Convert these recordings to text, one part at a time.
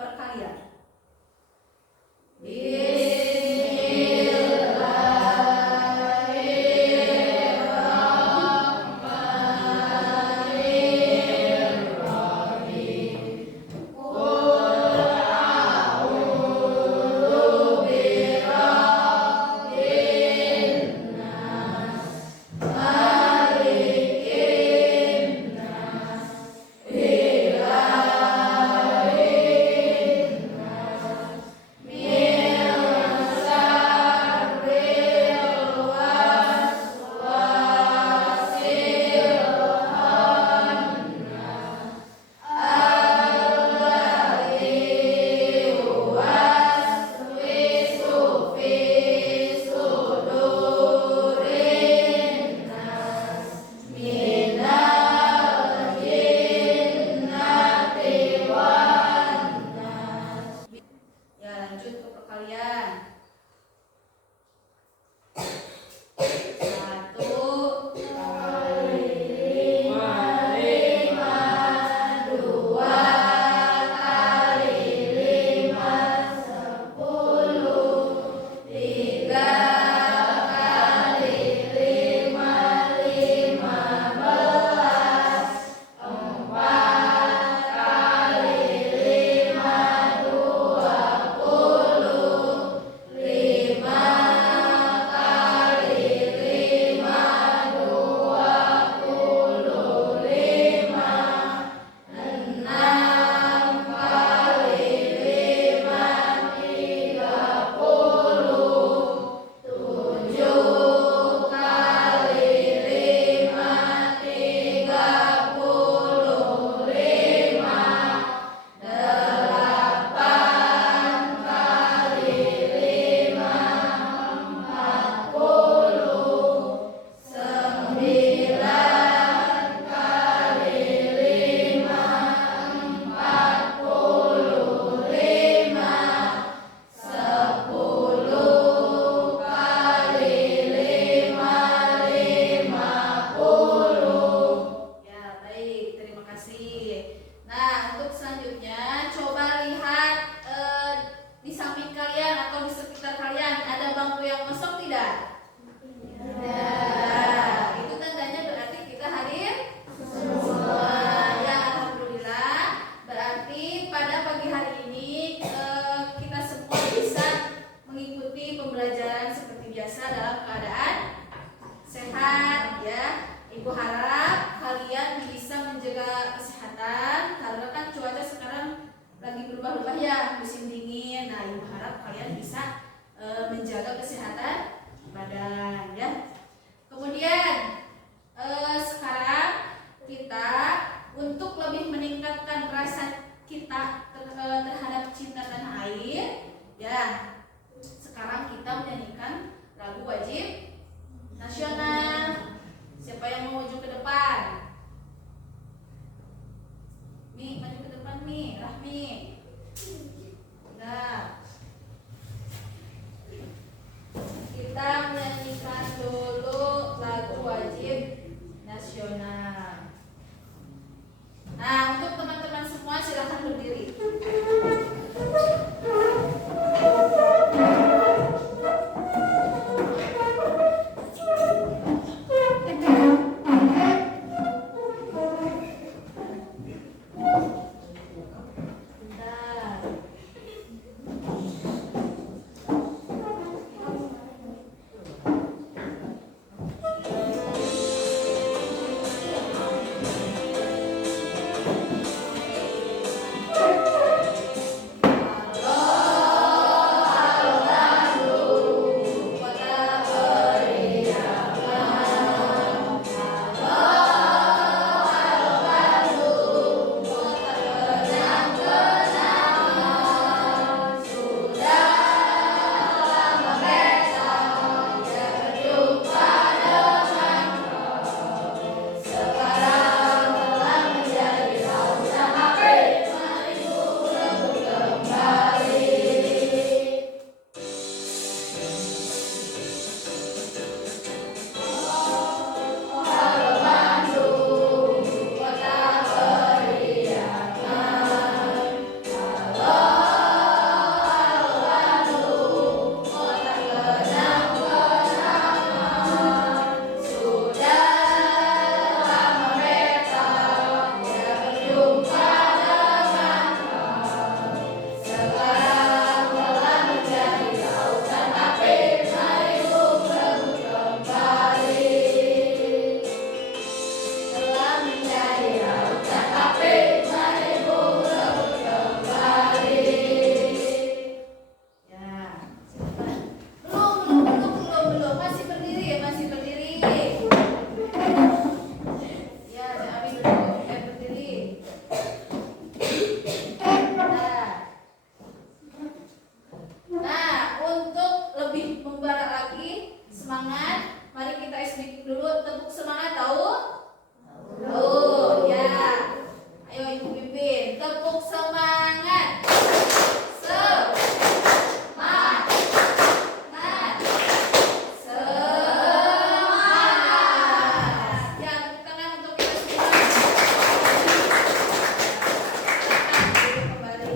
perkalian. Nah, untuk teman-teman semua silakan berdiri. semangat. Mari kita speak dulu, tepuk semangat tahu? Tahu, ya. Ayo Ibu pimpin, tepuk semangat. Semangat. Semangat. Ya, tepuk tangan untuk kita semua. Silakan duduk kembali.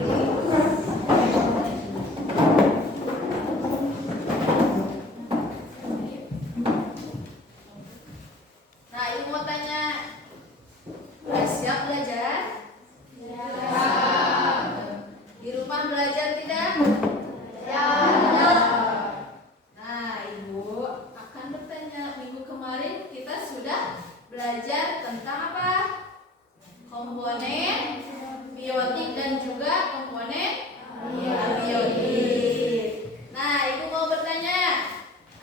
Nah, Ibu mau tanya, udah siap belajar? Ya. Di rumah belajar tidak? Ya. Nah, Ibu akan bertanya, minggu kemarin kita sudah belajar tentang apa? Komponen biotik dan juga komponen abiotik. Nah, Ibu mau bertanya,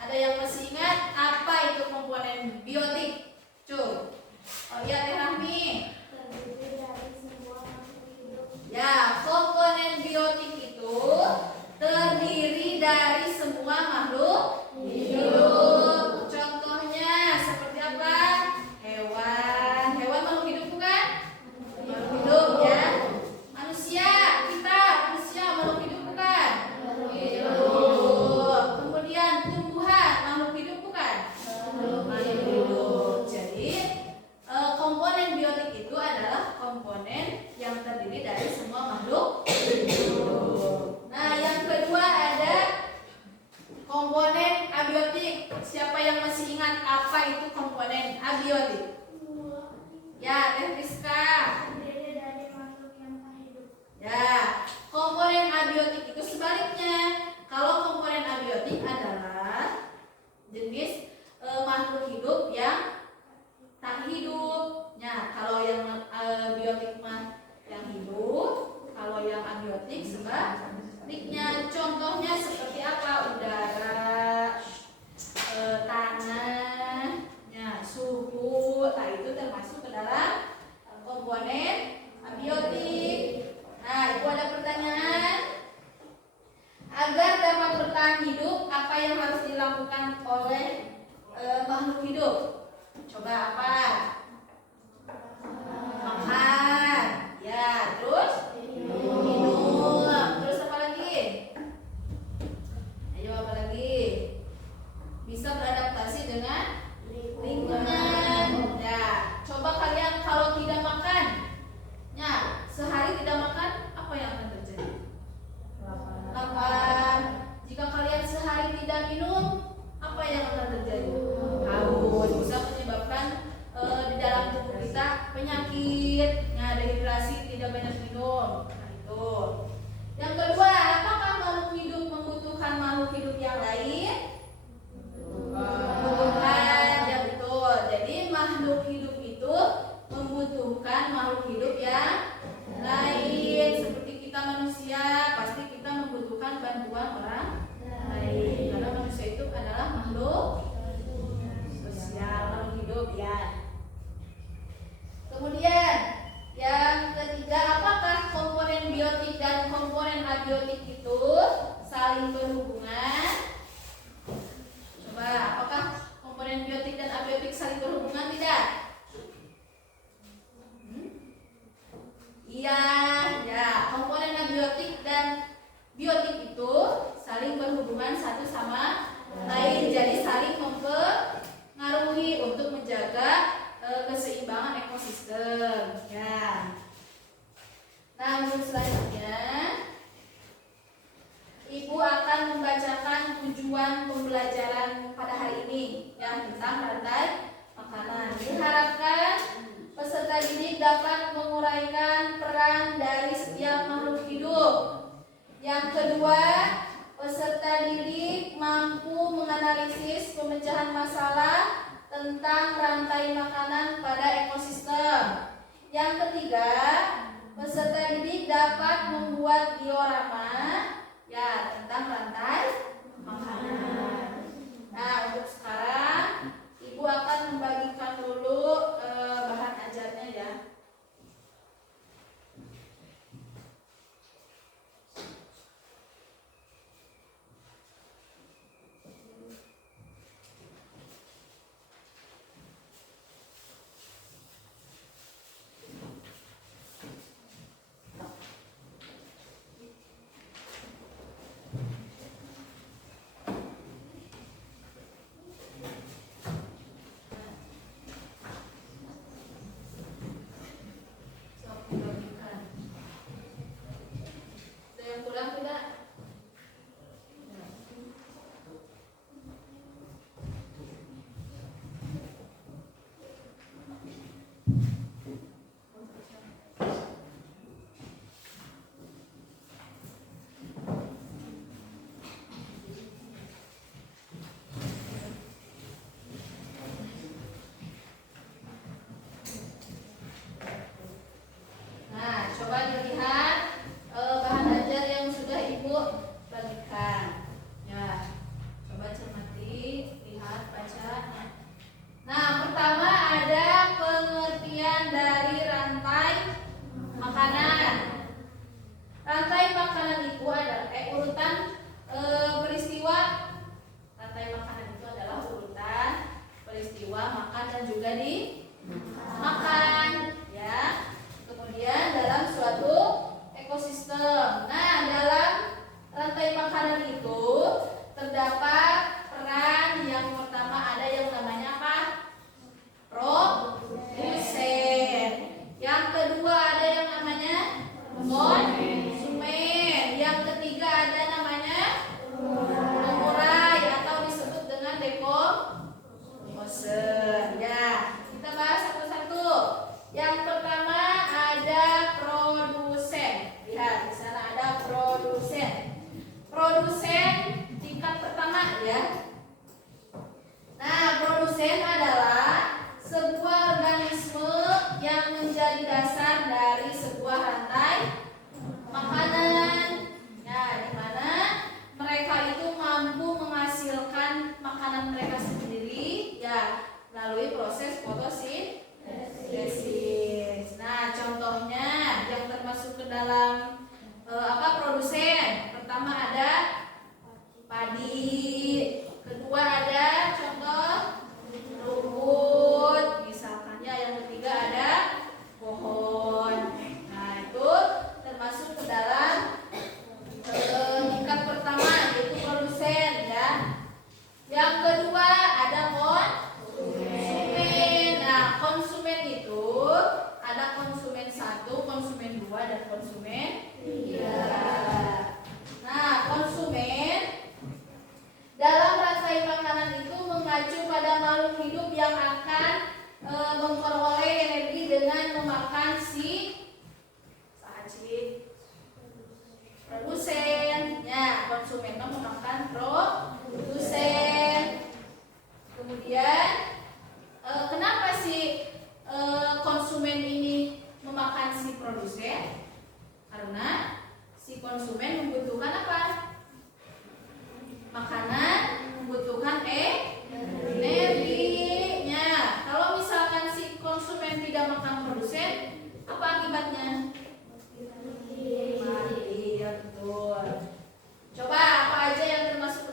ada yang masih ingat apa itu komponen biotik? Cuk. Oh iya, Teh Rahmi. Ya, komponen biotik itu terdiri dari semua makhluk hidup. Contohnya seperti apa? Hewan. Hewan makhluk hidup bukan? Makhluk hidup ya. Manusia, kita manusia makhluk hidup bukan? Makhluk hidup. Kemudian tumbuhan makhluk hidup bukan? Makhluk hidup. Jadi komponen biotik itu adalah komponen yang terdiri dari semua makhluk hidup. Nah, yang kedua ada komponen abiotik. Siapa yang masih ingat apa itu komponen abiotik? Ya, Teh Rizka. Ya, komponen abiotik itu sebaliknya. Kalau komponen abiotik adalah jenis makhluk hidup yang tak hidup. Ya, kalau yang biotik mah yang hidup, kalau yang abiotik sebaliknya. Contohnya seperti apa? Udara, tanah, ya, suhu. Nah, itu termasuk ke dalam komponen abiotik. Nah, Ibu ada pertanyaan? Agar dapat bertahan hidup, apa yang harus dilakukan oleh makhluk hidup? Coba apa? Makan. Ya, terus minum. Terus apa lagi? Ayo, apa lagi? Bisa beradaptasi dengan lingkungan. Ya, coba kalian kalau tidak makan, ya, sehari tidak makan, apa yang akan terjadi? Lapar. Jika kalian sehari tidak minum, apa yang akan terjadi? Haus. Bisa menyebabkan di dalam tubuh kita penyakit. Nah, dehidrasi, tidak banyak minum. Nah, itu. Yang kedua, apakah makhluk hidup membutuhkan makhluk hidup yang lain? Membutuhkan, ya betul. Jadi makhluk hidup itu membutuhkan makhluk hidup yang lain. Seperti kita manusia, pasti kita membutuhkan bantuan orang lain. Karena manusia itu adalah makhluk sosial, makhluk hidup ya. Kemudian yang ketiga, apakah komponen biotik dan komponen abiotik itu saling berhubungan? Coba, apakah komponen biotik dan abiotik saling berhubungan? Tidak? Iya, ya. Komponen abiotik dan biotik itu saling berhubungan satu sama lain. Jadi saling mempengaruhi untuk menjaga keseimbangan ekosistem. Ya. Nah, untuk selanjutnya Ibu akan membacakan tujuan pembelajaran pada hari ini ya, tentang rantai makanan. Diharapkan peserta didik dapat menguraikan peran dari setiap makhluk hidup. Yang kedua, peserta didik mampu menganalisis pemecahan masalah tentang rantai makanan pada ekosistem. Yang ketiga, peserta didik dapat membuat diorama ya tentang rantai makanan. Nah, untuk sekarang Ibu akan membagikan dulu bahan ajarnya ya. bagikan. Ya, coba cermati, lihat, baca. Nah, pertama ada pengertian dari rantai makanan. Rantai makanan itu adalah urutan peristiwa. Rantai makanan itu adalah urutan peristiwa makan dan juga dimakan, ya. Kemudian dalam suatu ekosistem. Nah, dalam rantai makanan itu terdapat peran yang pertama ada yang namanya apa? Produsen. Yang kedua ada yang namanya konsumen. Yang ketiga ada namanya pengurai atau disebut dengan dekomposer. Ya, kita bahas satu-satu. Yang pertama ada produsen. Lihat di sana ada produsen. Produsen tingkat pertama, ya. Nah, produsen adalah sebuah organisme yang menjadi dasar dari sebuah rantai makanan. Nah, di mana mereka itu mampu menghasilkan makanan mereka sendiri, ya, melalui proses fotosintesis. Nah, contohnya yang termasuk ke dalam produsen. Pertama ada padi, kedua ada contoh rumput, misalkan, ya. Yang ketiga ada pohon. Nah, itu termasuk ke dalam tingkat pertama, yaitu produsen, ya. Yang kedua ada konsumen. Nah, konsumen itu ada konsumen 1, konsumen 2, dan konsumen 3. Nah, konsumen dalam rantai makanan itu mengacu pada makhluk hidup yang akan memperoleh energi dengan memakan si produsen. Ya, konsumen memakan produsen. Kemudian kenapa si konsumen ini memakan si produsen? Karena si konsumen membutuhkan apa? Makanan, membutuhkan energinya. Kalau misalkan si konsumen tidak makan produsen, apa akibatnya? Mati, ya, betul. Coba apa aja yang termasuk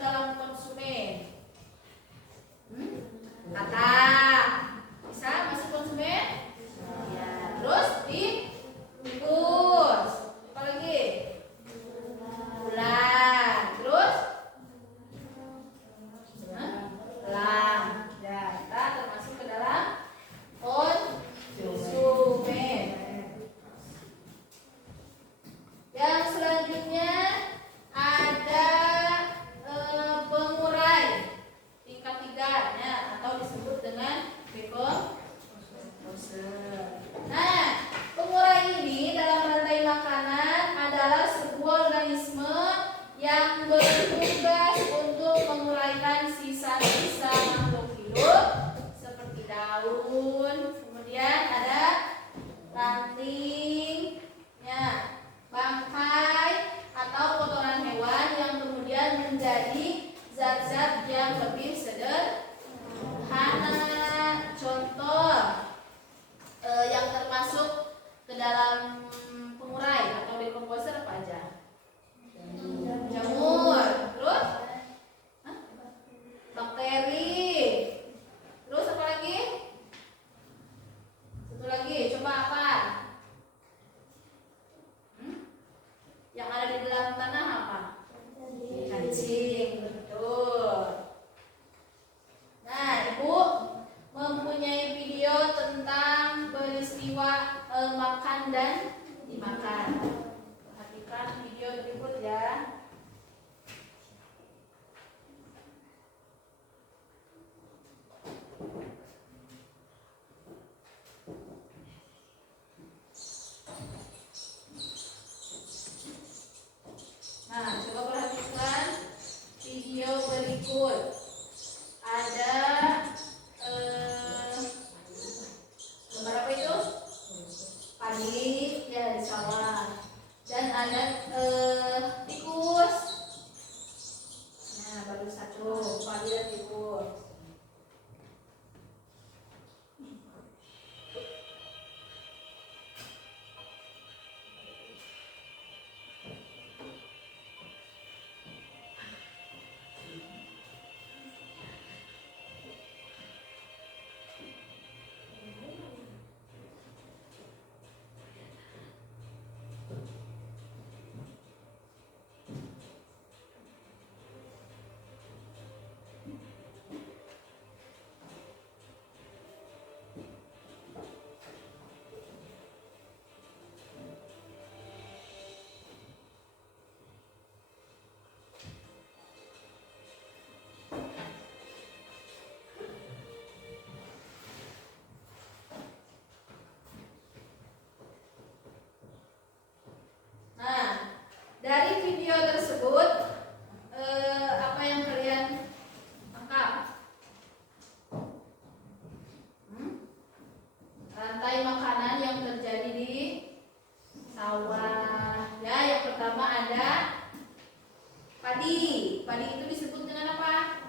Padi itu disebut dengan apa?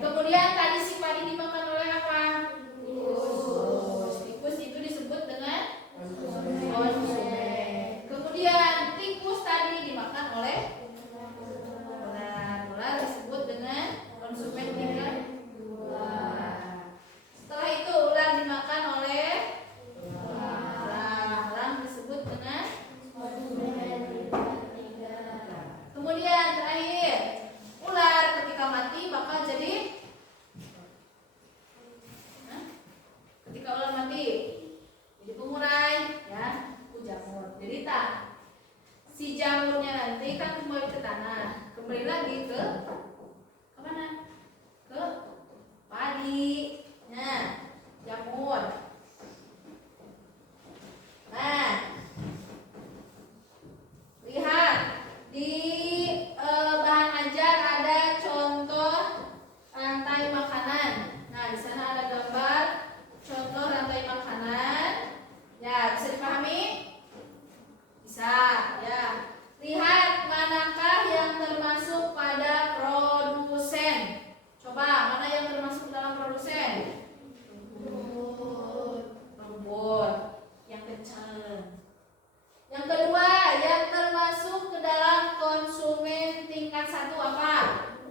Kemudian tadi si padi dimakan oleh apa? Tikus. Tikus itu disebut dengan konsumen. Kemudian tikus tadi dimakan oleh ular. Ular disebut dengan konsumen tingkat 2. Setelah itu ular dimakan oleh elang disebut dengan konsumen tingkat 3. Kemudian terakhir, ular ketika mati bakal jadi ketika ular mati jadi pengurai ya, jamur. Jadi si jamurnya nanti kan kembali ke tanah, kembali lagi ke mana? Ke padi. Nah, jamur. Nah, lihat di bahan ajar ada contoh rantai makanan. Nah, di sana ada gambar contoh rantai makanan. Ya, bisa dipahami? Bisa, ya. Lihat manakah yang termasuk pada produsen. Coba, mana yang termasuk dalam produsen? Rumput yang kecil. Yang kedua, yang termasuk ke dalam konsumen tingkat 1 apa?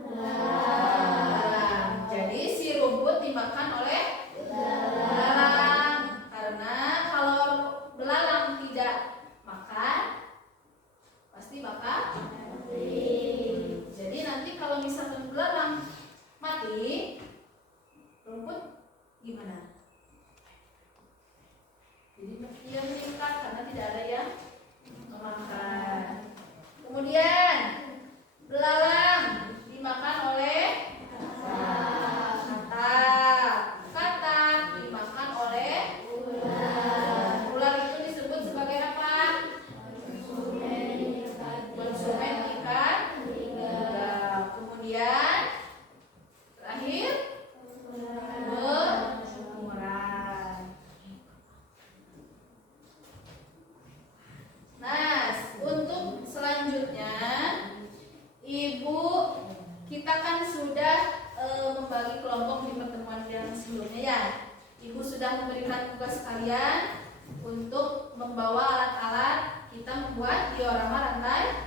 Belalang. Jadi si rumput dimakan oleh belalang. Karena kalau belalang tidak makan, pasti bakal mati. Jadi nanti kalau misalkan belalang mati, rumput gimana? Jadi dia meningkat karena tidak ada yang memakan. Kemudian belalang dimakan oleh katak. Katak dimakan oleh ular. Ular itu disebut sebagai apa? Konsumen ikan 3. Kemudian terakhir pengurai. Nah, untuk selanjutnya Ibu, kita kan sudah membagi kelompok di pertemuan yang sebelumnya ya. Ibu sudah memberikan tugas kalian untuk membawa alat-alat kita membuat diorama rantai.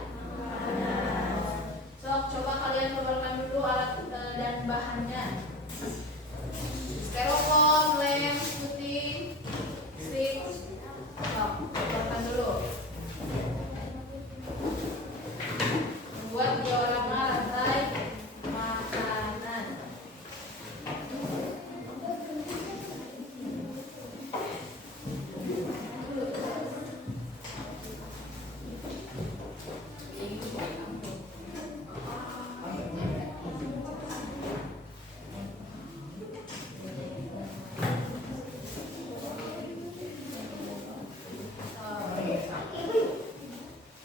So, coba kalian keluarkan dulu alat dan bahannya. Styrofoam, lem, putih, strip. Keluarkan dulu. Membuat diorama rantai makanan.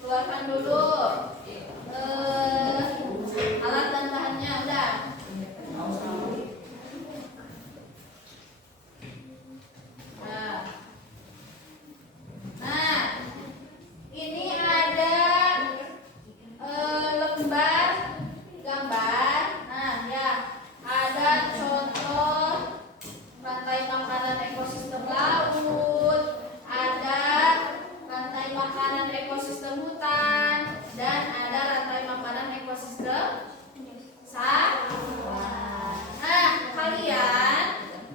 Keluarkan dulu alat dan bahannya udah. Nah, ini ada lembar gambar. Nah, ya, ada contoh rantai makanan ekosistem laut, ada rantai makanan ekosistem hutan, dan ada rantai makanan ekosistem sawah. Nah, kalian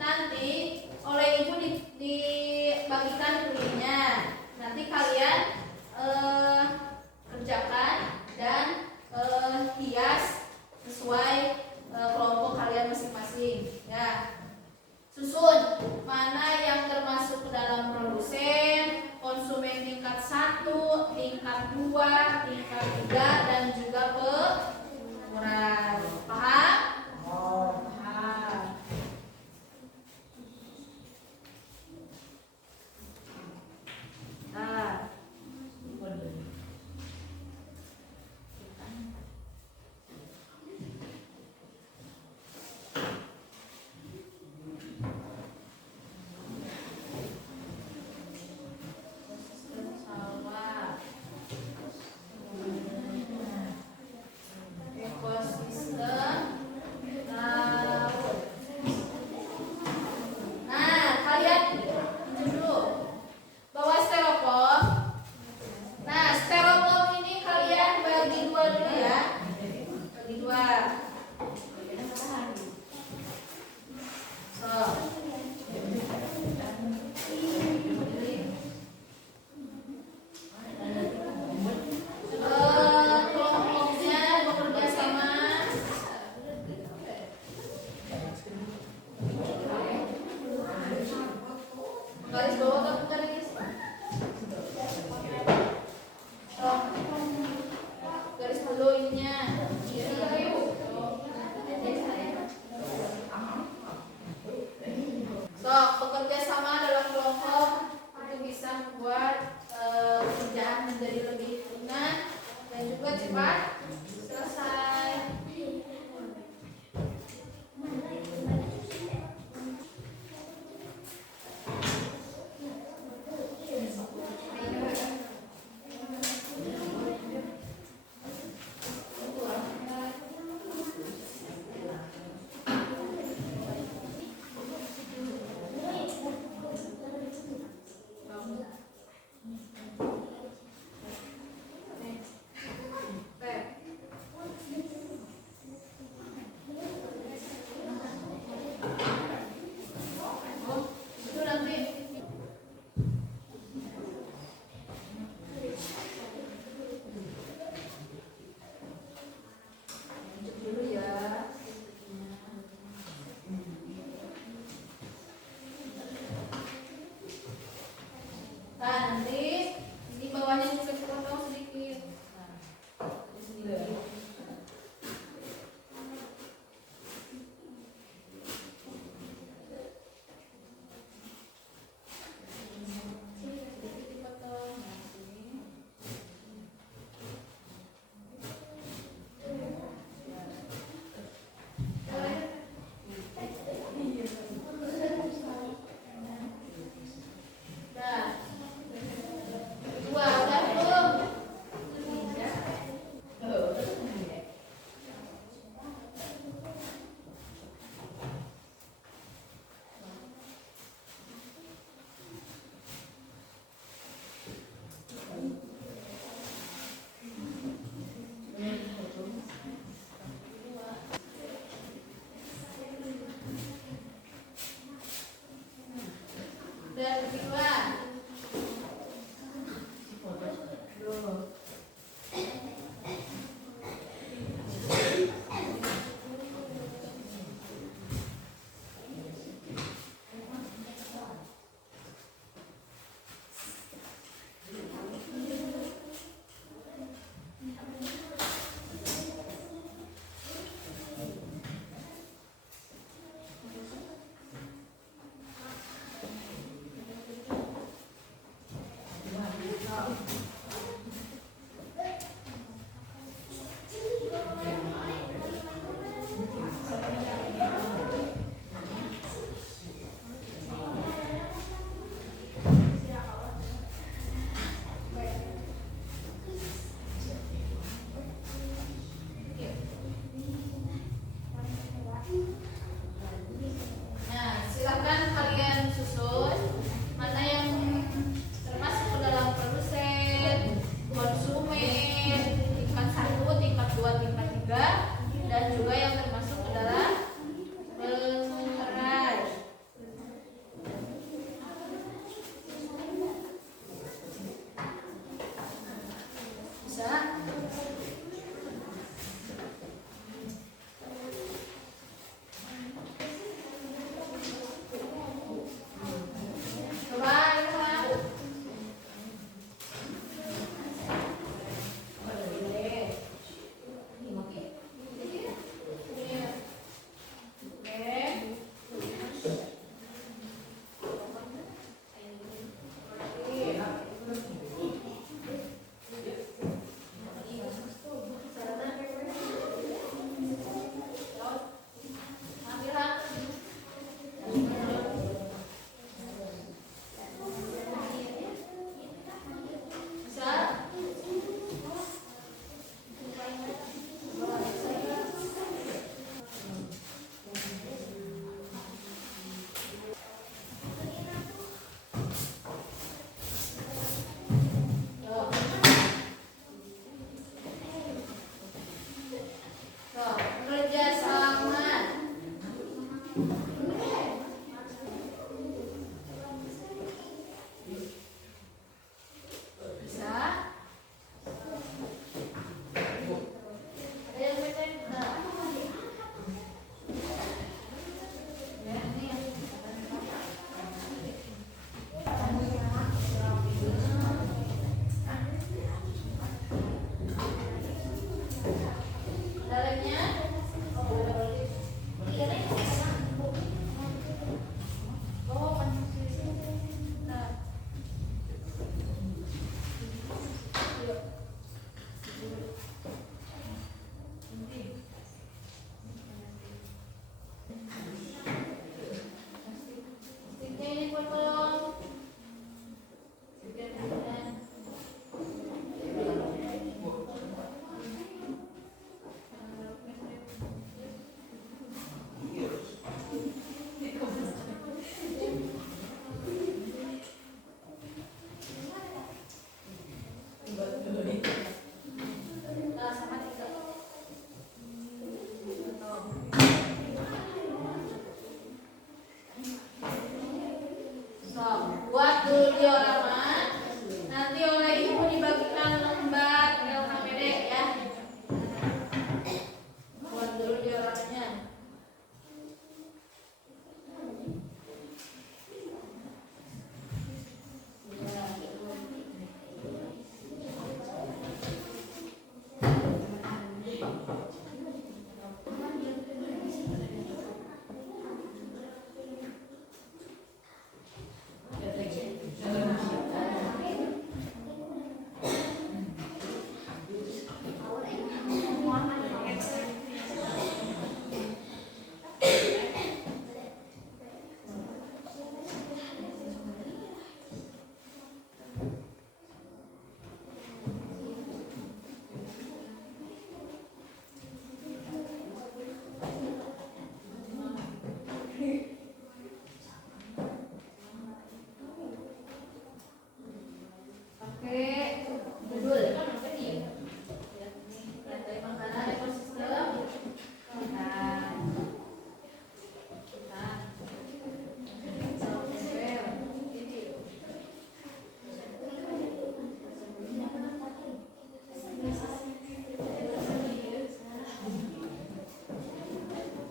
nanti oleh ibu dibagikan kuliahnya. Nanti kalian kerjakan dan hias sesuai kelompok kalian masing-masing. Ya. Susun mana yang termasuk ke dalam produsen, konsumen tingkat 1, tingkat 2, tingkat 3, dan juga pengurai. poinnya. Sok bekerja sama dalam kelompok itu bisa membuat kerjaan menjadi lebih ringan dan juga cepat selesai. Itu nanti dulu ya. Nah, nanti di bawahnya juga dipotong sedikit. Nah, di sini. Sedikit dipotong. Nah, sini. Nah, dua udah belum? Dan kedua.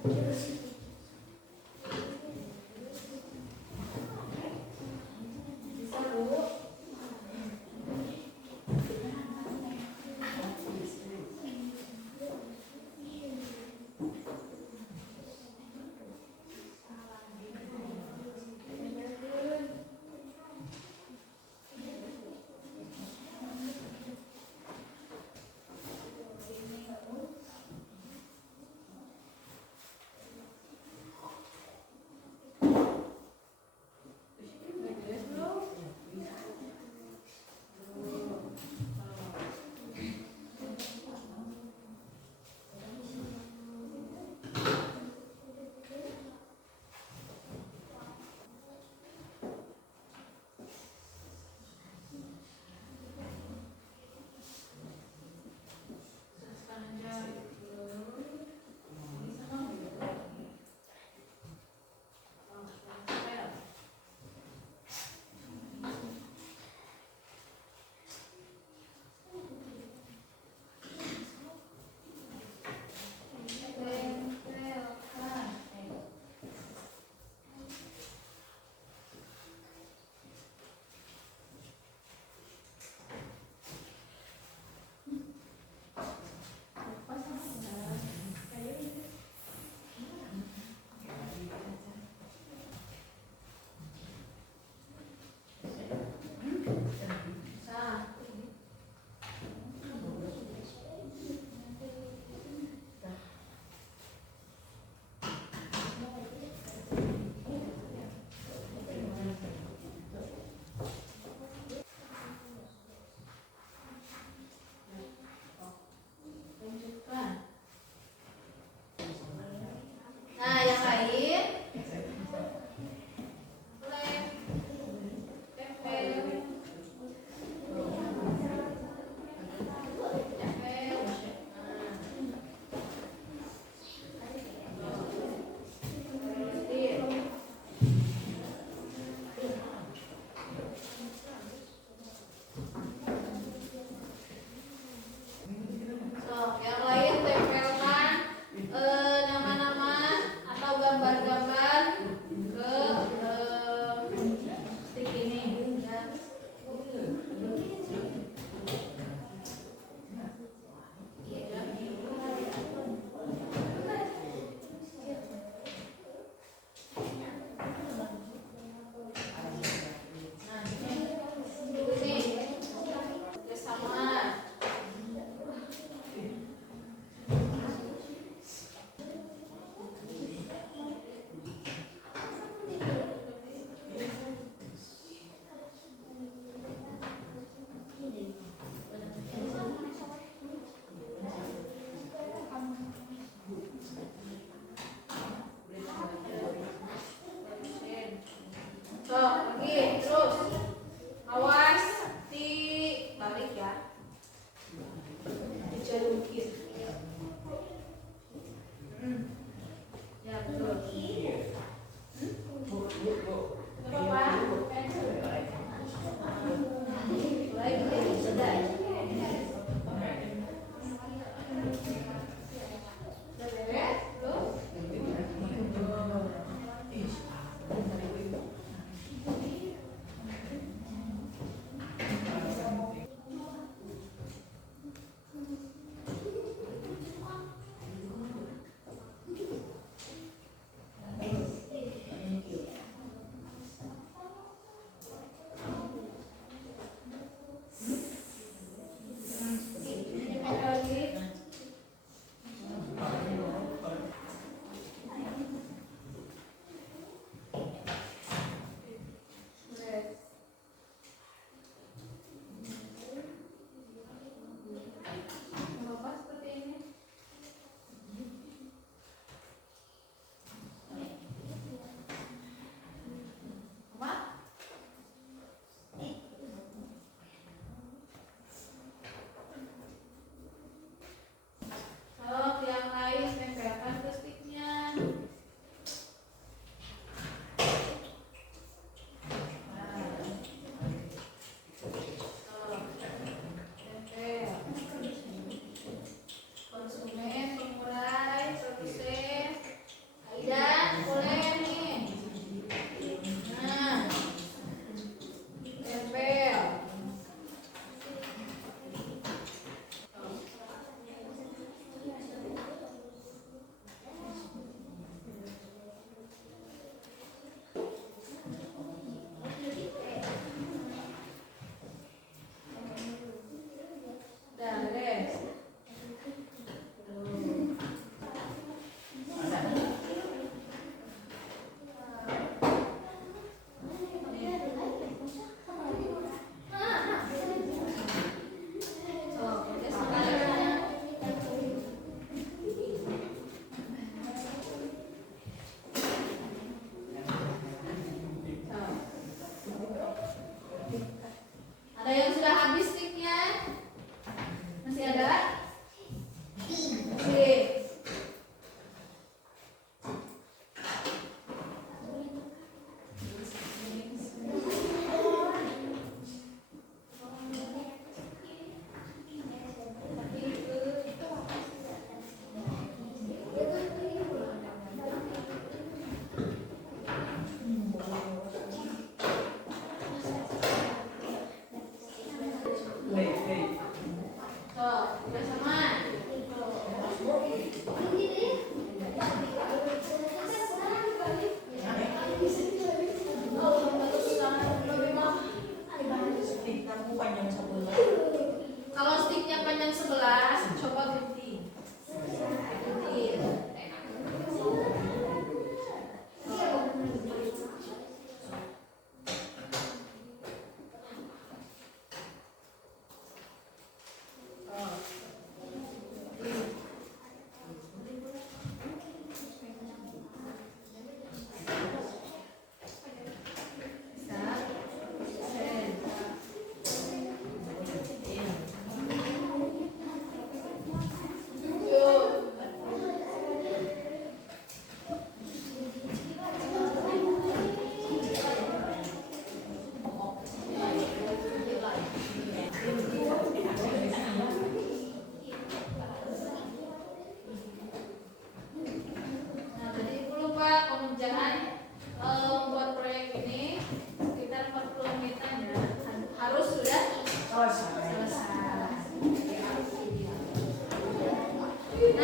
Bisa Bu.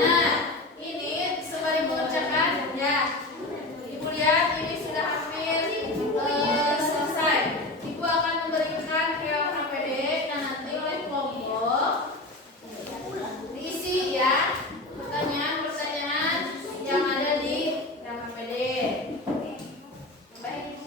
Nah, ini sembari mengerjakan ya. Ibu lihat ini sudah hampir selesai. Ibu akan memberikan LKPD dan nanti oleh kelompok diisi ya pertanyaan-pertanyaan yang ada di LKPD. Baik.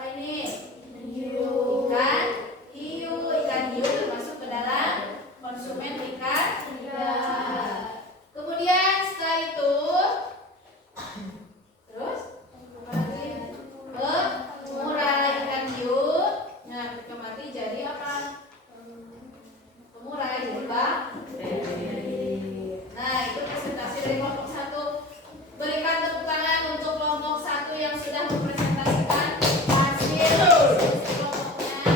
apa ini? Ikan hiu. Ikan hiu termasuk ke dalam konsumen ikan. Kemudian setelah itu terus pemurai ikan hiu. Nah, ketika mati jadi apa? Pemurai jadi bang. Nah, itu presentasi dari kelompok 1. Berikan tepuk tangan untuk kelompok 1 yang sudah mempresentasikan hasil kelompoknya.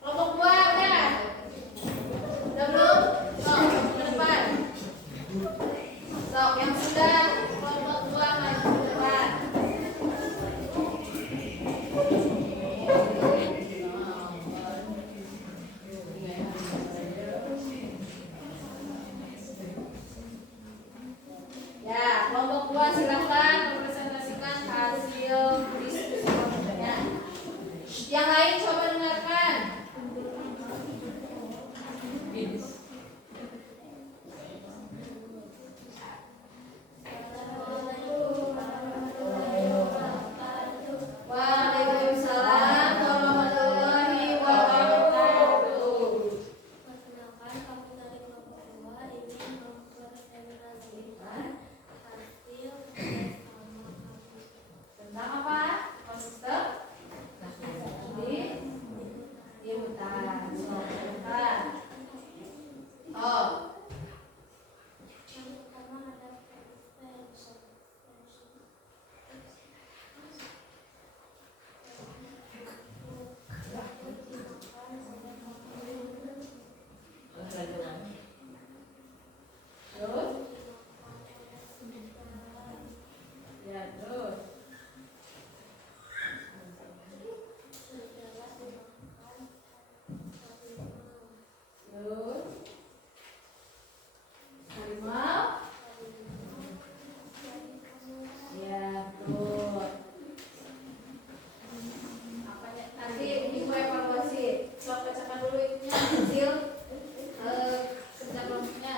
Kelompok 2 udah? Udah belum? Sok, ke depan. Sok, yang sudah kelompok 2 maju ke depan. Ya, kelompok 2 silahkan mempresentasikan hasil diskusi kelompoknya. Yang lain coba dengarkan. Waalaikumsalam warahmatullahi wabarakatuh. Perkenalkan, kami dari kelompok 2 ingin mempresentasikan hasil bersama kami. Tentang apa? Konsisten di hutan. Oh, Yang pertama ada pension. terus? Ya, terus. Terus? Harimau? Ya, betul. Apanya? Nanti ibu evaluasi. Coba bacakan dulu itunya hasil kerja kelompoknya.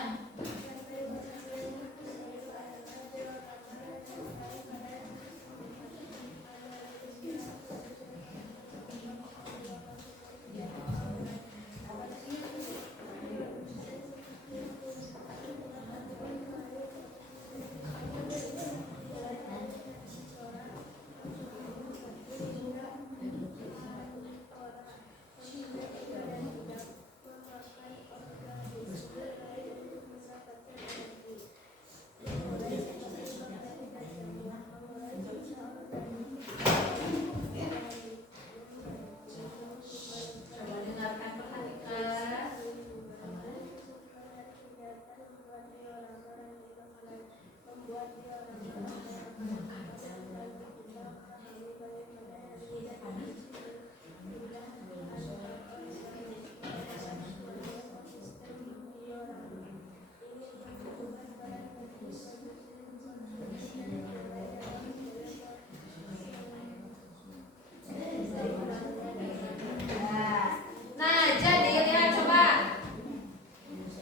Coba dengarkan, perhatikan. Nah, jadi lihat coba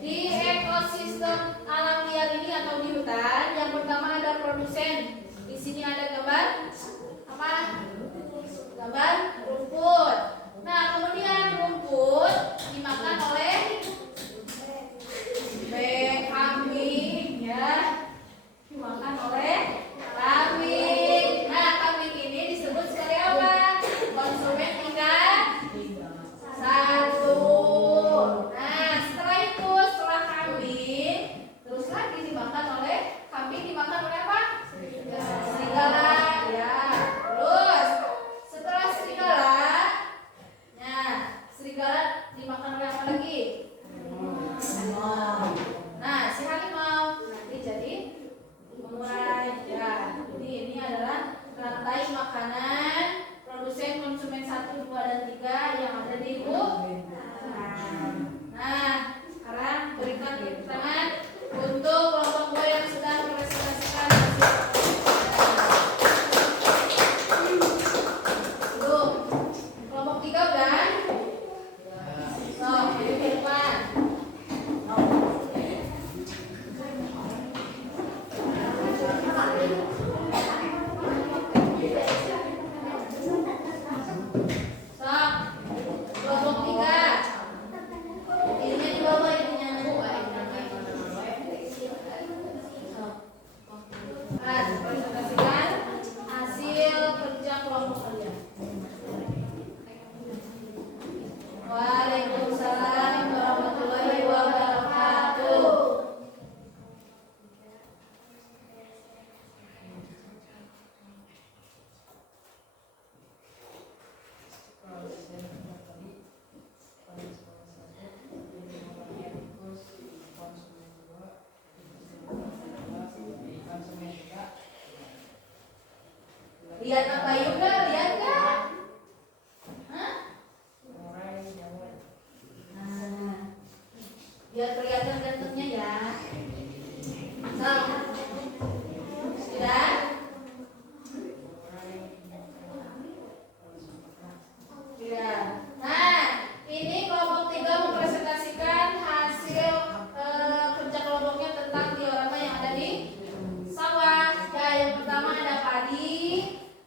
di ekosistem alam liar ini atau di hutan, yang pertama ada produsen. Di sini ada gambar apa? Gambar rumput. Nah, kemudian rumput dimakan oleh kambing, ya. Dimakan oleh kambing. Nah, kambing ini disebut sebagai apa? Konsumen ikan. 1. Nah, setelah itu, setelah kambing, terus lagi dimakan oleh apa? Serigala, ya. Terus setelah serigala, nah, serigala dimakan oleh apa lagi? Lihat apa juga? Lihat nggak? Hah? Nah, biar kelihatan gantengnya ya. Sudah? Ya. Nah, ini kelompok 3 mempresentasikan hasil kerja kelompoknya tentang diorama yang ada di sawah. Ya, yang pertama ada padi.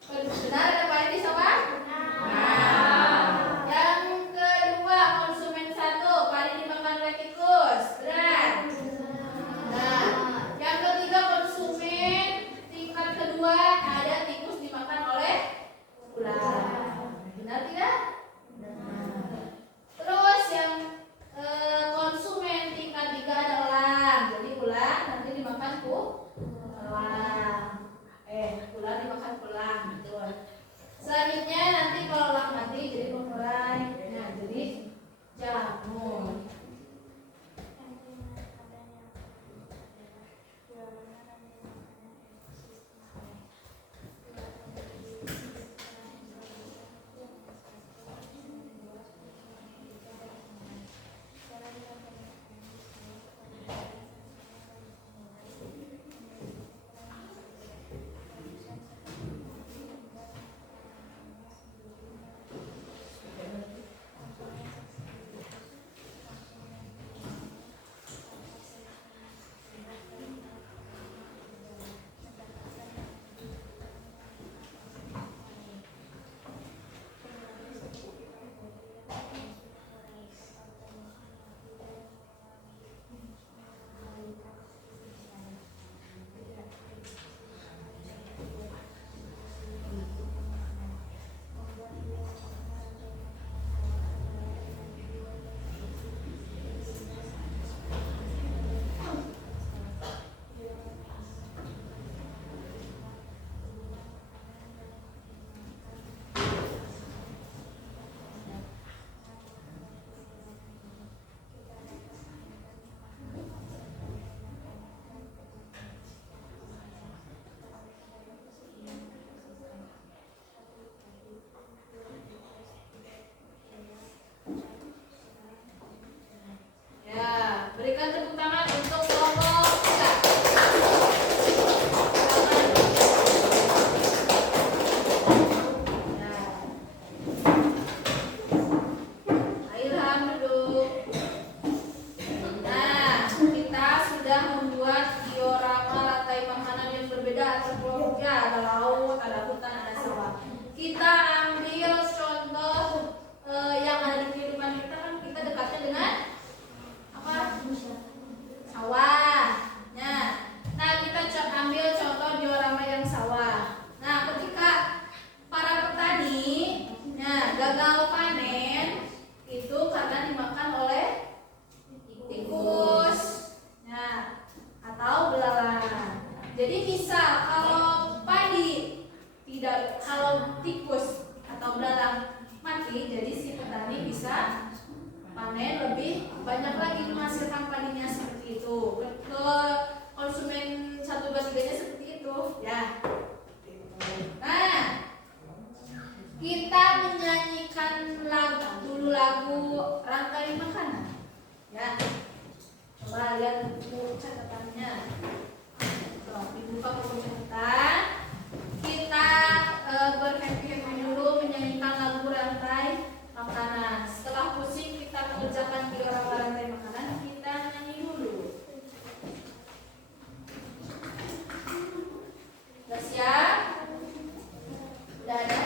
Benar ada padi di sawah? Nah. Yang kedua, konsumen 1, padi dimakan oleh tikus. Benar? Nah, yang ketiga, konsumen tingkat kedua, ada tikus dimakan oleh ular. Benar tidak? Terus yang konsumen tingkat 3 ada elang. Jadi ular nanti dimakan elang. Ular dimakan elang gitu. Selanjutnya nanti kalau elang mati jadi pemulai. Nah, jadi jamur. Ya, berikan tepuk tangan untuk kelompok 3. Ilham duduk. Nah, kita sudah membuat diorama lantai makanan yang berbeda atas kelompoknya. Ada laut, ada hutan, ada sawah. Kita ambil contoh yang ada di kehidupan kita, kan kita dekatnya dengan apa? Sawah. Nah, kita ambil contoh diorama yang sawah. Nah, ketika para petani gagal panen itu karena dimakan oleh tikus atau belalang. Jadi misal kalau padi tidak, kalau tikus atau belalang mati, jadi si petani bisa panen lebih banyak lagi, menghasilkan padinya seperti itu. Ke konsumen 1, 2, 3-nya seperti itu ya. Nah, kita menyanyikan lagu rantai makanan ya. Coba lihat buku catatannya. Dibuka buku catatan. Kita berhappy-happy dulu menyanyikan lagu rantai makanan. Setelah pusing kita mengerjakan diorama rantai makanan, kita nyanyi dulu. Sudah siap? Sudah ada?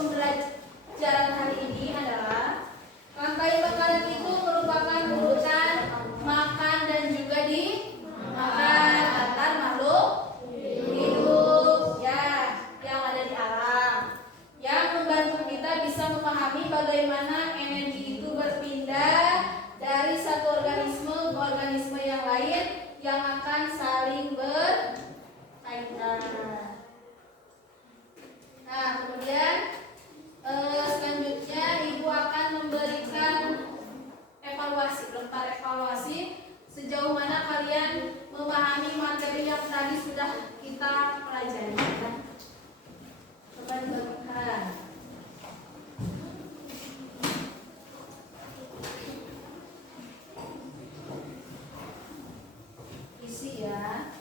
pembelajaran hari ini adalah rangkaian makanan itu merupakan urutan makan dan juga dimakan antar makhluk hidup ya yang ada di alam, yang membantu kita bisa memahami bagaimana energi itu berpindah dari satu organisme ke organisme yang lain yang akan saling berkaitan. Nah, kemudian selanjutnya Ibu akan memberikan evaluasi, lembar evaluasi sejauh mana kalian memahami materi yang tadi sudah kita pelajari. Coba dibagikan. Isi ya.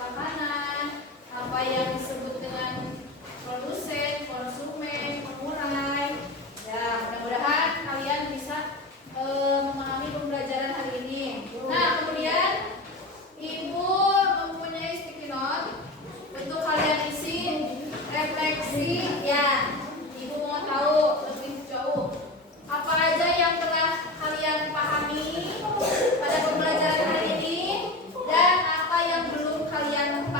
makanan, apa yang disebut dengan produsen, konsumen, pengurai. Ya, mudah-mudahan kalian bisa memahami pembelajaran hari ini. Nah, kemudian Ibu mempunyai sticky note untuk kalian isi refleksi. Ya, Ibu mau tahu lebih jauh apa aja yang telah kalian pahami pada pembelajaran hari ini dan apa yang belum kalian pahami.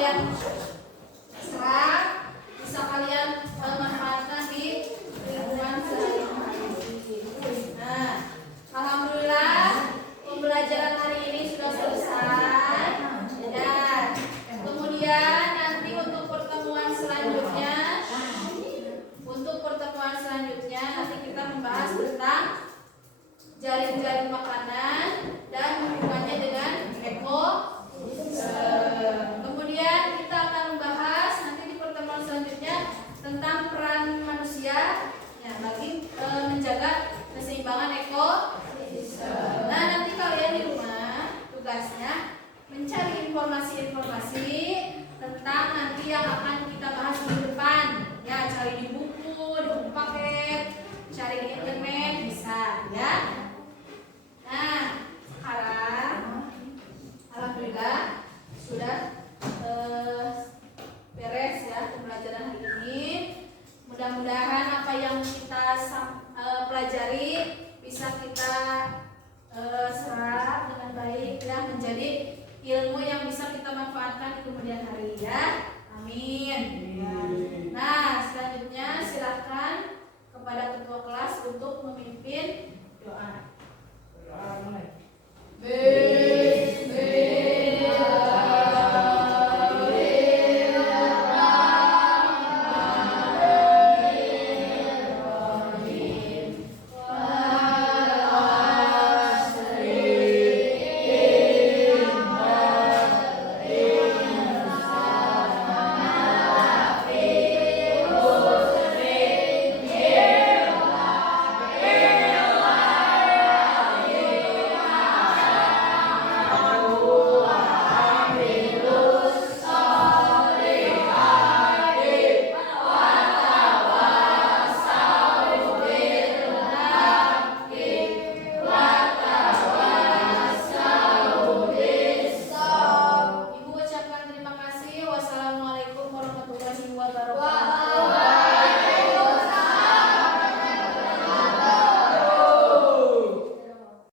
kalian serap, bisa kalian manfaatkan di lingkungan sehari-hari. Nah, alhamdulillah pembelajaran hari ini sudah selesai. Dan kemudian nanti untuk pertemuan selanjutnya nanti kita membahas tentang jaring-jaring makanan dan hubungannya dengan kemudian kita akan membahas nanti di pertemuan selanjutnya tentang peran manusia ya, bagi menjaga keseimbangan ekosistem. Nah, nanti kalian di rumah tugasnya mencari informasi-informasi tentang nanti yang akan kita bahas di depan. Ya, cari di buku paket, cari di internet bisa ya. Nah, sekarang alhamdulillah sudah beres ya pembelajaran hari ini. Mudah-mudahan apa yang kita pelajari bisa kita serap dengan baik ya, menjadi ilmu yang bisa kita manfaatkan di kemudian hari ya. Amin. Nah, selanjutnya silakan kepada ketua kelas untuk memimpin doa.